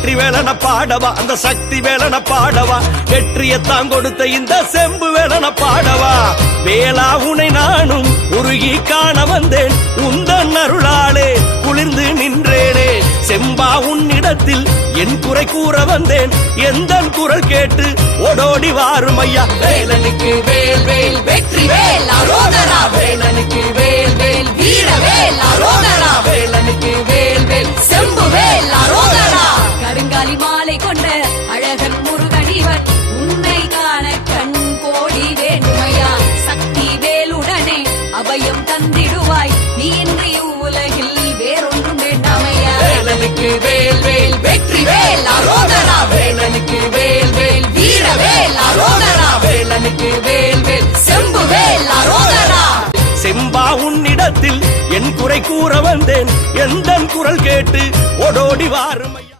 வெற்றி வேலன பாடவா, அந்த சக்தி வேலன பாடவா, வெற்றியத்தான் கொடுத்த இந்த செம்பு வேலன பாடவா. வேளா உனை நானும் உருகி காண வந்தேன், உந்தன் அருளாலே குளிர்ந்து நின்றேனே. செம்பா உன்னிடத்தில் என் குறை கூற வந்தேன், எந்த குரல் கேட்டு ஓடோடி வாரும் ஐயா. வேலனுக்கு வேல் வேல் வெற்றி வேல் அரோகரா, வேலனுக்கு வேல் வேல் வீர வேல் அரோகரா, வேலனுக்கு வேல் வேல் செம்பு வேல் அரோகரா. கருங்காலி மாலை கொண்ட அழகன் முருகனிவன், உன்னை காண கண் கோடி வேண்டுமையா. சக்தி வேலுடனே அபயம் தந்திடுவாய், நீ இன்றி உலகில் வேறொன்றும் வேண்டாமையா. வேலனுக்கு வேல் வேல் வெற்றி வேல் அரோகரா, வேலனுக்கு வேல் வேல் வீர வேல் அரோகரா, வேலனுக்கு வேல் வேல் செம்பு வேல் அரோகரா. செம்பா உன்னிடத்தில் என் குறை கூற வந்தேன், எந்த குரல் கேட்டு ஓடோடி வாரும் ஐயா.